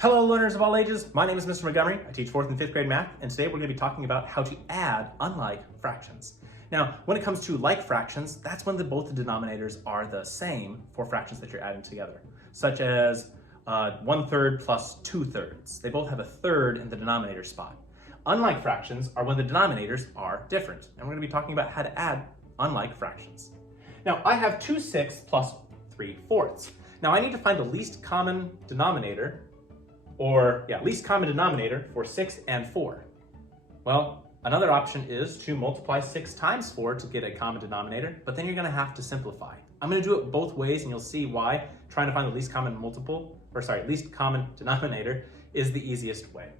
Hello learners of all ages, my name is Mr. Montgomery. I teach 4th and 5th grade math, and today we're going to be talking about how to add unlike fractions. Now, when it comes to like fractions, that's when both the denominators are the same for fractions that you're adding together, such as 1/3 plus 2/3. They both have a third in the denominator spot. Unlike fractions are when the denominators are different, and we're going to be talking about how to add unlike fractions. Now, I have 2/6 plus 3/4. Now, I need to find the least common denominator least common denominator for 6 and 4. Well, another option is to multiply 6 times 4 to get a common denominator, but then you're going to have to simplify. I'm going to do it both ways, and you'll see why trying to find the least common denominator is the easiest way.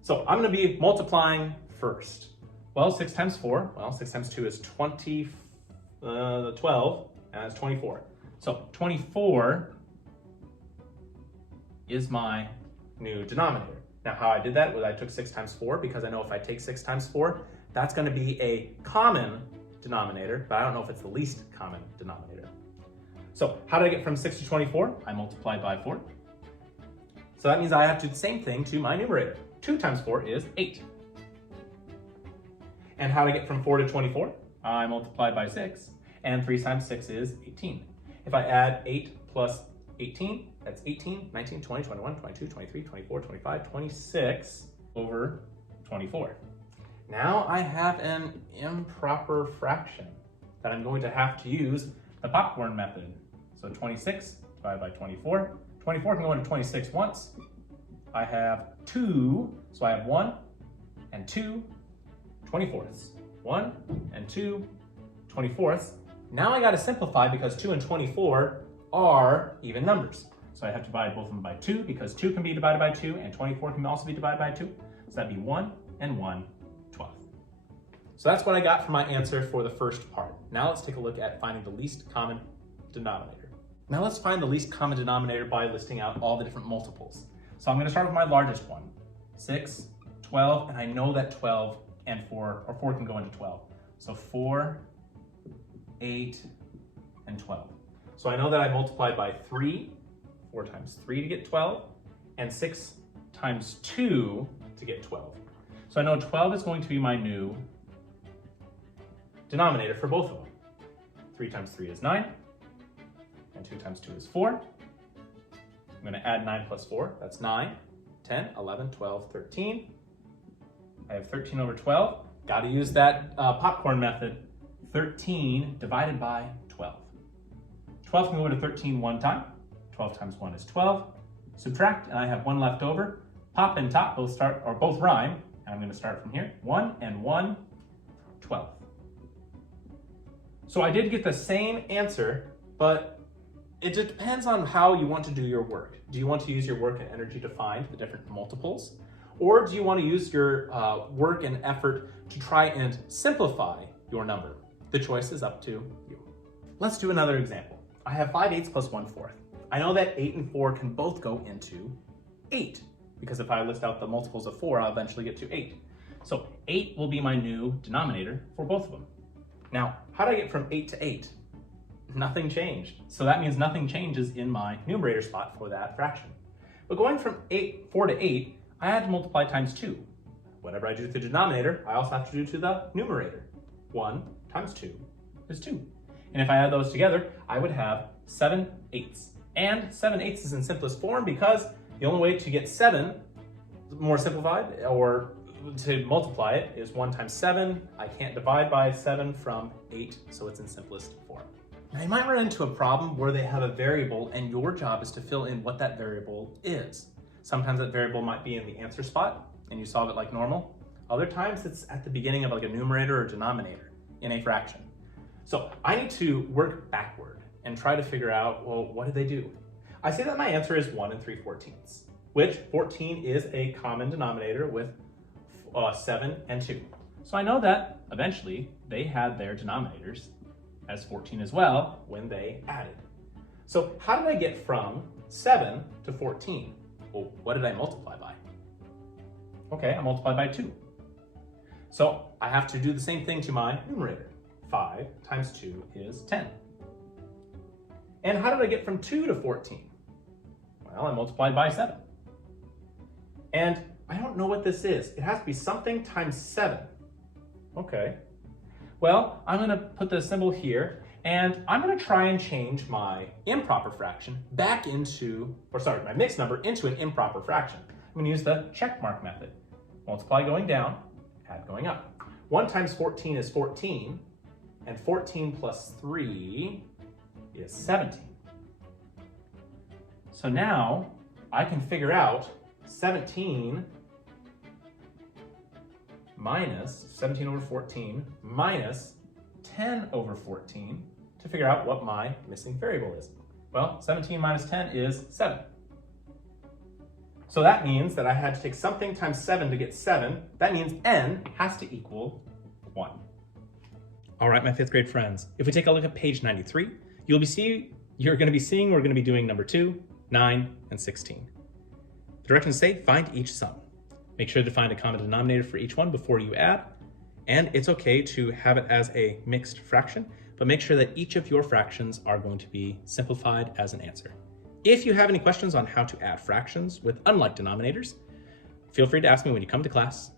So I'm going to be multiplying first. Well, 6 times 4, 6 times 2 is 12, and that's 24. So 24 is my new denominator. Now, how I did that was I took 6 times 4 because I know if I take 6 times 4, that's going to be a common denominator, but I don't know if it's the least common denominator. So how did I get from 6 to 24? I multiplied by 4. So that means I have to do the same thing to my numerator. 2 times 4 is 8. And how did I get from 4 to 24? I multiplied by 6, and 3 times 6 is 18. If I add 8 plus 18, that's 18, 19, 20, 21, 22, 23, 24, 25, 26 over 24. Now I have an improper fraction that I'm going to have to use the popcorn method. So 26 divided by 24. 24 can go into 26 once. I have 2, so I have 1 and 2 24ths. 1 and 2 24ths. Now I got to simplify because 2 and 24 are even numbers. So I have to divide both of them by 2 because 2 can be divided by 2 and 24 can also be divided by 2. So that'd be 1 and 1/12. So that's what I got for my answer for the first part. Now let's take a look at finding the least common denominator. Now let's find the least common denominator by listing out all the different multiples. So I'm going to start with my largest one, 6, 12, and I know that 12 and 4 can go into 12. So 4, 8, and 12. So I know that I multiplied by 3, 4 times 3 to get 12, and 6 times 2 to get 12. So I know 12 is going to be my new denominator for both of them. 3 times 3 is 9, and 2 times 2 is 4. I'm going to add 9 plus 4, that's 9, 10, 11, 12, 13. I have 13 over 12. Got to use that popcorn method. 13 divided by 12. 12 can go into 13 one time. 12 times 1 is 12. Subtract, and I have 1 left over. Pop and top both rhyme, and I'm going to start from here. 1 and 1/12. So I did get the same answer, but it just depends on how you want to do your work. Do you want to use your work and energy to find the different multiples? Or do you want to use your work and effort to try and simplify your number? The choice is up to you. Let's do another example. I have 5/8 plus 1/4. I know that 8 and 4 can both go into 8, because if I list out the multiples of 4, I'll eventually get to 8. So 8 will be my new denominator for both of them. Now, how did I get from 8 to 8? Nothing changed. So that means nothing changes in my numerator spot for that fraction. But going from 4 to 8, I had to multiply times 2. Whatever I do to the denominator, I also have to do to the numerator. 1 times 2 is 2. And if I add those together, I would have 7/8. And 7/8 is in simplest form because the only way to get 7 more simplified or to multiply it is 1 times 7. I can't divide by 7 from 8, so it's in simplest form. Now you might run into a problem where they have a variable and your job is to fill in what that variable is. Sometimes that variable might be in the answer spot and you solve it like normal. Other times it's at the beginning of like a numerator or denominator in a fraction. So I need to work backward and try to figure out, well, what did they do? I say that my answer is 1 3/14, which 14 is a common denominator with 7 and 2. So I know that eventually they had their denominators as 14 as well when they added. So how did I get from 7 to 14? Well, what did I multiply by? Okay, I multiplied by 2. So I have to do the same thing to my numerator. 5 times 2 is 10. And how did I get from 2 to 14? Well, I multiplied by 7. And I don't know what this is. It has to be something times 7. Okay. Well, I'm going to put the symbol here, and I'm going to try and change my improper fraction back into, my mixed number into an improper fraction. I'm going to use the check mark method. Multiply going down, add going up. 1 times 14 is 14, and 14 plus 3 is 17. So now I can figure out 17 over 14 minus 10 over 14 to figure out what my missing variable is. Well, 17 minus 10 is 7. So that means that I had to take something times 7 to get 7. That means n has to equal 1. All right, my 5th grade friends, if we take a look at page 93, you're going to be seeing we're going to be doing number 2, 9, and 16. The directions say find each sum. Make sure to find a common denominator for each one before you add, and it's okay to have it as a mixed fraction, but make sure that each of your fractions are going to be simplified as an answer. If you have any questions on how to add fractions with unlike denominators, feel free to ask me when you come to class.